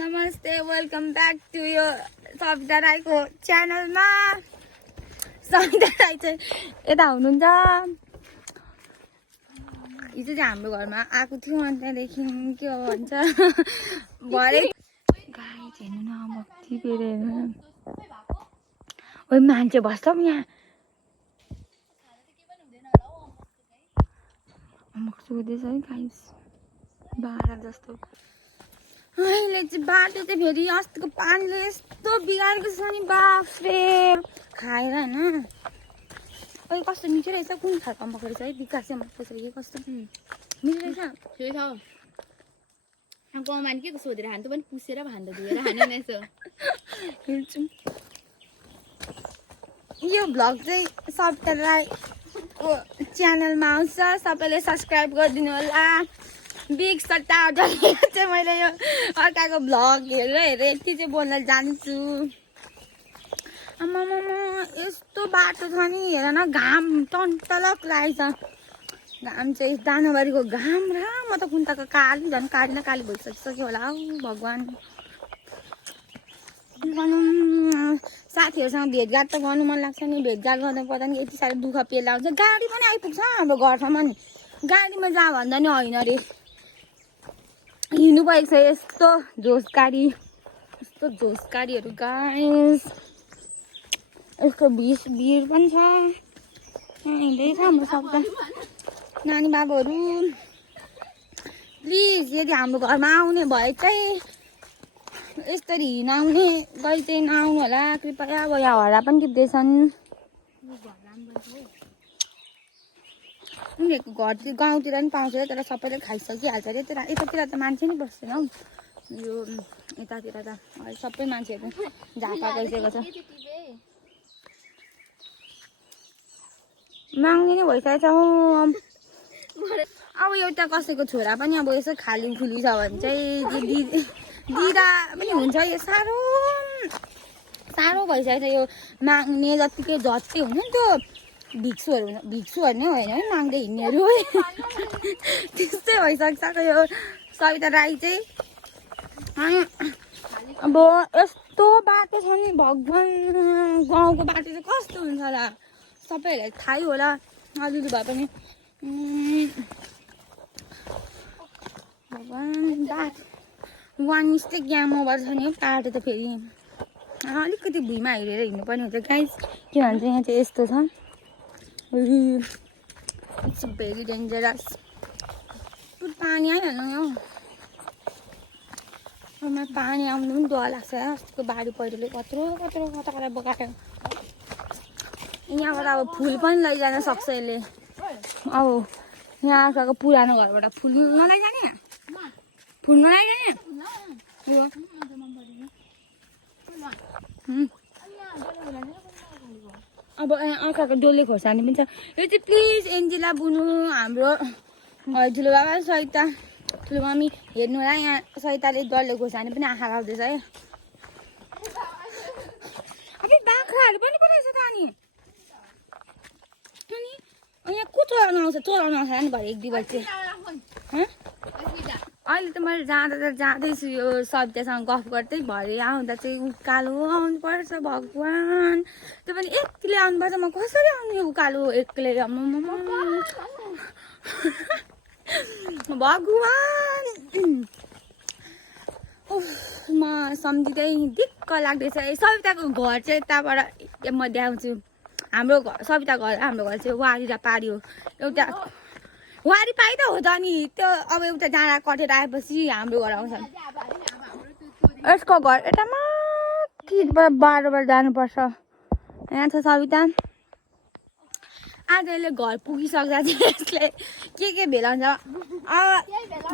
नमस्ते welcome back to यो सविता राईको च्यानलमा। सविता राई चाहिँ यता हुनुहुन्छ। हिजो चाहिँ हाम्रो घरमा आएको थियो अनि त्यहाँदेखि के हो भन्छ भरे गाई हेर्नु न बत्ती फेरि हेर्नु। ओइ मान्छे बस्छ यहाँ। अम्मक सोध्दैछ है गाइस, बाह्र जस्तो। अहिले चाहिँ बाटो चाहिँ फेरि अस्तिको पानीले यस्तो बिगारेको छ नि, बाफ्रे खाएर होइन। ओइ कस्तो मिठो रहेछ, कुन खालको अम्बक रहेछ है, विकासे अम्बक रहेछ, कस्तो मिठो रहेछ। गाउँमा के सोधेर खान्छ पनि पुसेर भान्दा धोएर खानु यसो हेर्छु। यो भ्लग चाहिँ सविता राईको च्यानलमा आउँछ, सबैले सब्सक्राइब गरिदिनु होला। बिग सट्टा चाहिँ मैले यो अर्काको भ्लग हेरेर यति चाहिँ बोल्न जान्छु। आम्मामा यस्तो बाटो छ नि, हेर न, घाम टन्टलक लागेछ। घाम चाहिँ दानाबारीको घाम र म त कुन्ताको काली, झन् काली न काली भइसकिसक्यो होला हौ भगवान्। साथीहरूसँग भेटघाट त गर्नु मन लाग्छ नि, भेटघाट गर्दा पर्दा नि यति साह्रो दुःख पेला हुन्छ। गाडी पनि आइपुग्छ हाम्रो घरसम्म, गाडीमा जा भन्दा नि होइन अरे, हिँड्नु परेको छ। यस्तो झोस गाडी, यस्तो झोस गाडीहरू गाइस। यस्तो भिड पनि छ, हिँड्दैछ हाम्रो सबका नानी बाबुहरू। प्लिज यदि हाम्रो घरमा आउने भए चाहिँ यसरी हिँडाउने गरी चाहिँ नआउनु होला कृपया। अब यहाँ हरा पनि टिप्दैछन्। उनीहरूको घरतिर गाउँतिर पनि पाउँछ तर सबैले खाइसकिहाल्छ अरे। यतातिर त मान्छे नै बस्दैन हौ, यो यतातिर त सबै मान्छेहरू झापा गइसकेको छ। माग्ने नै भइसकेको छ हौ। अब एउटा कसैको छोरा पनि अब यसो खाली खुली छ भने चाहिँ दिदा पनि हुन्छ। यो साह्रो भइसकेको छ यो माग्ने जत्तिकै झट्टै हुन्छ नि त्यो भिक्षुहरू नै होइन है, माग्दै हिँड्नेहरू त्यस्तै भइसक्छ यो सविता राई चाहिँ। अब यस्तो बाटो छ नि भगवान्, गाउँको बाटो चाहिँ कस्तो हुन्छ होला सबैलाई थाहै होला अलिअलि भए पनि। भगवान् बाटो वान मिस्टेक यहाँ ओभर छ नि बाटो त फेरि अलिकति भुइँमा हेरेर हिँड्नुपर्ने हुन्छ गाइस। के भन्छ यहाँ चाहिँ यस्तो छ, इट्स भेरी डेन्जरस। पानी आइहाल्नु यो पानी आउनु पनि डर लाग्छ। अस्तिको बाढी पहिरोले कत्रो कता बोकायो। यहाँबाट अब फुल पनि लैजान सक्छ यसले। अब यहाँ आएको पुरानो घरबाट फुल नलैजाने, फुल नलैजाने। अब अर्काको डोले खोर्सानी पनि छ। यो चाहिँ प्लिज एन्जिला बुनु हाम्रो ठुलो बाबा सहिता ठुलो मम्मी हेर्नु होला। यहाँ सहिताले डल्ले खोर्सानी पनि आँखा लाउँदैछ है। अब बाख्राहरू पनि पठाएछ त। अनि यहाँ को चलाउनु आउँछ नि भरे एक दुई बजी। अहिले त मैले जाँदैछु यो सब्जीसँग गफ गर्दै। भरे आउँदा चाहिँ उकालो आउनुपर्छ भगवान्, त्यो पनि एक्लै आउनुपर्छ। म कसरी आउनु यो उकालो एक्लै भगवान्। म सम्झिँदै दिक्क लाग्दैछ। सविताको घर चाहिँ यताबाट म देखाउँछु। हाम्रो घर सविता घर, हाम्रो घर चाहिँ वारी र पारी हो। एउटा वारी पारी त हो त नि, त्यो अब एउटा डाँडा कटेर आएपछि हाम्रो घर आउँछ। यसको घर यता माथिबाट बाटोबाट जानुपर्छ। यहाँ छ सविता। आज यसले घर पुगिसक्दा चाहिँ यसले के भेला हुन्छ।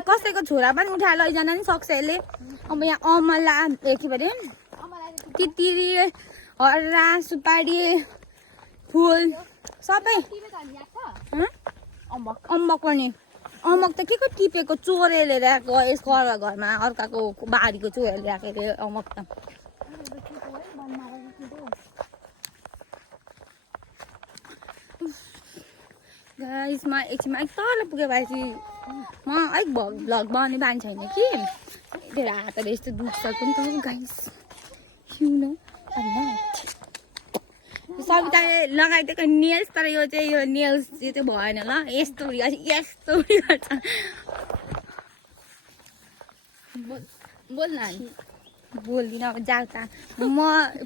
कसैको छोरा पनि उठाएर लैजान नि सक्छ यसले। अब यहाँ अमला के भरे तितिरी, हर्रा, सुपारी, फुल सबै। अम्बक पनि, अम्बक त के को टिपेको चोरेर ल्याएको यसको घरमा अर्काको बारीको चोरेर ल्याएको अरे अम्बक त। गाइस म एकछिनमा तल पुगे भएपछि म अलिक भ्लग बनाउने बानी छैन कि, तेरो हातहरू यस्तो दुख्छ पनि त गाइस हिउन सविताले लगाइदिएको नेल्स तर यो चाहिँ यो नेल्स चाहिँ भएन ल यस्तो यस्तो गर्छ बोल न अनि बोल्दिनँ अब जाऊ त म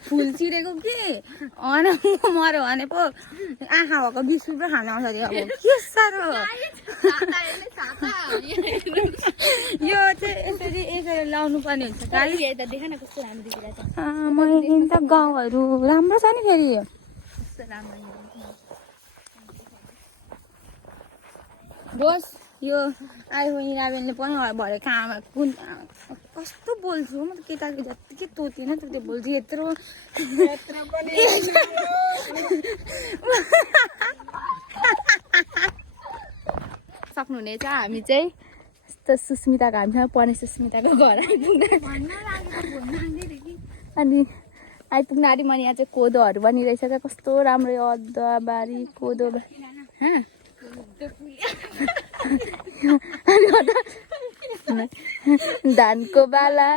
फुल चिरेको कि अन मऱ्यो भने पो आँखा भएको 20 रुपियाँ खान आउँछ अरे अब के साह्रो यो चाहिँ यसरी यसरी लाउनु पर्ने हुन्छ गाडी त देख न कस्तो राम्रो देखिरहेछ मैले त गाउँहरू राम्रो छ नि फेरि कस्तो राम्रो रोज यो आइफोन 11ले पनि भरे कहाँ कुन कस्तो बोल्छु म त केटाको जत्तिकै तोतिनँ त त्यो बोल्छु यत्रो सक्नुहुनेछ हामी चाहिँ यस्तो सुस्मिताको हामीसँग पढ्ने सुस्मिताको घर अनि आइपुग्न आँटी मैले यहाँ चाहिँ कोदोहरू बनिरहेछ क्या कस्तो राम्रो यो अदुवाबारी कोदो धानको बाला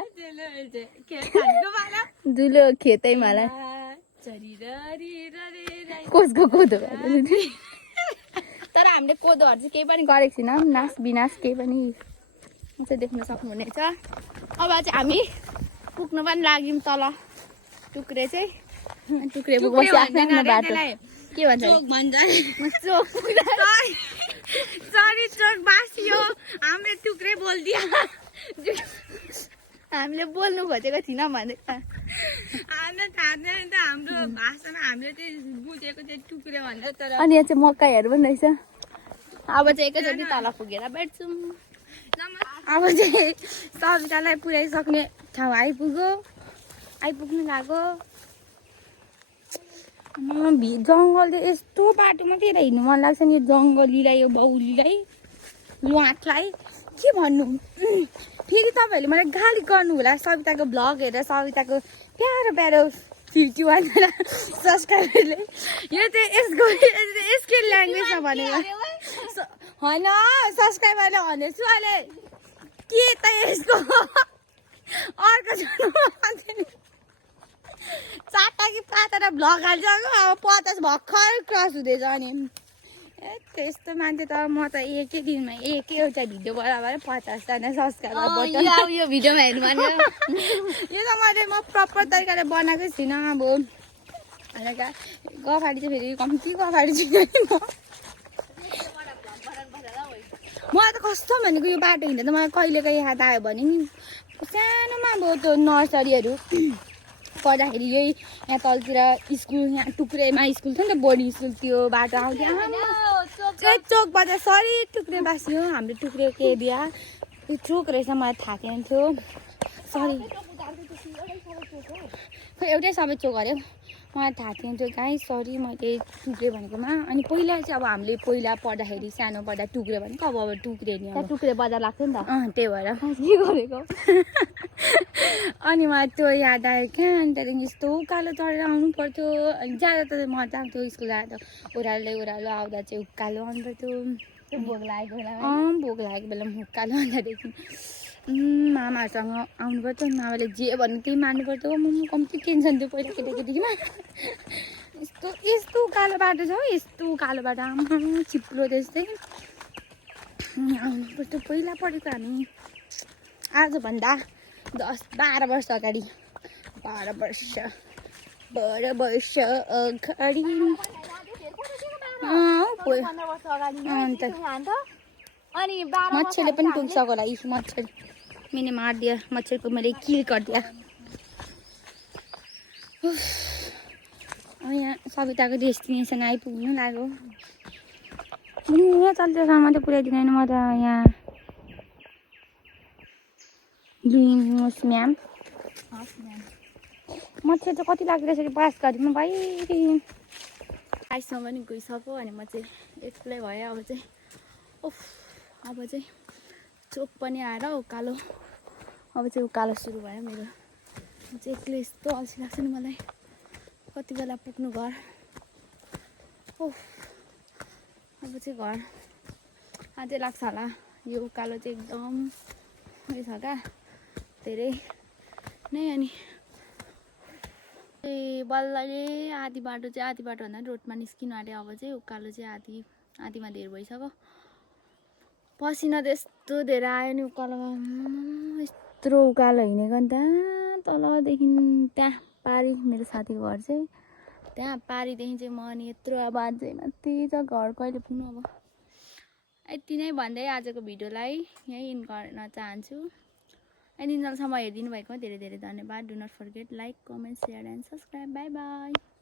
दुलो खेतै माला कसको कोदो तर हामीले कोदोहरू चाहिँ केही पनि गरेको छैनौँ नाश विनाश केही पनि चाहिँ देख्न सक्नुहुनेछ अब चाहिँ हामी पुग्न पनि लाग्यौँ तल टुक्रे चाहिँ टुक्रे पुगेपछि आफ्नो बाटो के भन्छ चोक सरी चोक बासियो हामीले टुक्रे बोल्दियो हामीले बोल्नु खोजेको थिएनौँ भने हामीलाई थाहा छैन नि त हाम्रो भाषामा हामीले चाहिँ बुझेको चाहिँ टुक्रे भनेर तर अनि यहाँ चाहिँ मकैहरू पनि रहेछ अब चाहिँ एकैचोटि तल पुगेर भेट्छौँ अब चाहिँ सवितालाई पुर्याइसक्ने ठाउँ आइपुग्नु गएको जङ्गल चाहिँ यस्तो बाटो मात्रै हिँड्नु मन लाग्छ नि यो जङ्गलीलाई यो बौलीलाई ल्वाटलाई के भन्नु फेरि तपाईँहरूले मलाई गाली गर्नु होला सविताको भ्लग हेरेर सविताको प्यारो प्यारो 51 सब्सक्राइबरले यो चाहिँ यसकै ल्याङ्ग्वेजमा भनेको होइन सब्सक्राइबरले भनेछु अहिले के त यसको अर्को चारवटा कि 5वटा भ्लग हाल्छ अब 50 भर्खर क्रस हुँदैछ अनि त्यस्तो मान्छे त म त एकै दिनमा एउटा भिडियो बनाएर 50जना सब्सक्राइबर यो भिडियोमा हेर्नु भने यो त म प्रपर तरिकाले बनाएकै छुइनँ अब गफाडी चाहिँ फेरि कम्ती गफाडी छुइनँ नि मलाई त कस्तो भनेको यो बाटो हिँड्दा त मलाई कहिलेको याद आयो भने नि सानोमा अब त्यो नर्सरीहरू पढ्दाखेरि यही यहाँ तलतिर स्कुल यहाँ टुक्रेमा स्कुल थियो नि त बोर्डिङ स्कुल त्यो बाटो आउँथ्यो चोक बजार सरी टुक्रे बासियो हाम्रो टुक्रेको एरिया त्यो चोक रहेछ मलाई थाहा थिएन सरी खै एउटै सबै चोक अरे मलाई थाहा थिएन त्यो गाई सरी मैले टुक्रे भनेकोमा अनि पहिला चाहिँ अब हामीले पहिला पढ्दाखेरि सानो पढ्दा टुक्रे भनेको अब टुक्रे नि अब टुक्रे बजार लाग्थ्यो नि त त्यही भएर के गरेको अनि मलाई त्यो याद आयो क्या अनि त्यहाँदेखि यस्तो उकालो चढेर आउनु पर्थ्यो अनि ज्यादा त मजा आउँथ्यो स्कुल जाँदा ओह्रालो आउँदा चाहिँ उकालो आउनु पर्थ्यो भोक लागेको बेला भोक लागेको बेलामा उकालो आउँदादेखि मामाहरूसँग आउनु पर्थ्यो मामाले जे भन्नु त्यही मान्नु पर्थ्यो म कम्ती टेन्सन थियो पहिला केटाकेटीमा यस्तो उकालो बाटो छ हौ यस्तो उकालो बाटो आमा चिप्लो त्यस्तै आउनु पर्थ्यो पहिला पढेको हामी आजभन्दा 10-12 वर्ष अगाडि 12 वर्ष अगाडि मच्छरले पनि टोकिसक्यो होला यी मच्छर मैंने मार दिया मच्छर को मैंने किल कर दिया यहाँ सविताको डेस्टिनेसन आइपुग्नु लाग्यो यहाँ चल्दैसम्म त पुऱ्याइदिँदैन म त यहाँ लिनुहोस् म्याम मच्छर चाहिँ कति लाग्दैछ कि पास गरिदिनु भाइ आइसम्म पनि गइसक्यो अनि म चाहिँ एक्लै भयो अब चाहिँ अब चाहिँ चोक पनि आएर उकालो अब चाहिँ उकालो सुरु भयो मेरो म चाहिँ एक्लै यस्तो अल्छी लाग्छ नि मलाई कति बेला पुग्नु घर अब चाहिँ घर अझै लाग्छ होला यो उकालो चाहिँ एकदम उयो छ क्या धेरै नै अनि बल्लले आधी बाटो भन्दा रोडमा निस्किनु आँट्यो अब चाहिँ उकालो चाहिँ आधीमा धेर भइसक्यो पसिना त्यस्तो धेरै आयो नि उकालोमा यत्रो उकालो हिँडेको नि त तलदेखि त्यहाँ पारी मेरो साथीको घर चाहिँ त्यहाँ पारीदेखि चाहिँ म अनि यत्रो अब अझै माथि छ घर कहिले पुग्नु अब यति नै भन्दै आजको भिडियोलाई यहीँ इन्ड गर्न चाहन्छु यिनीहरूसम्म हेरिदिनु भएको धेरै धेरै धन्यवाद do not forget like comment share and subscribe bye by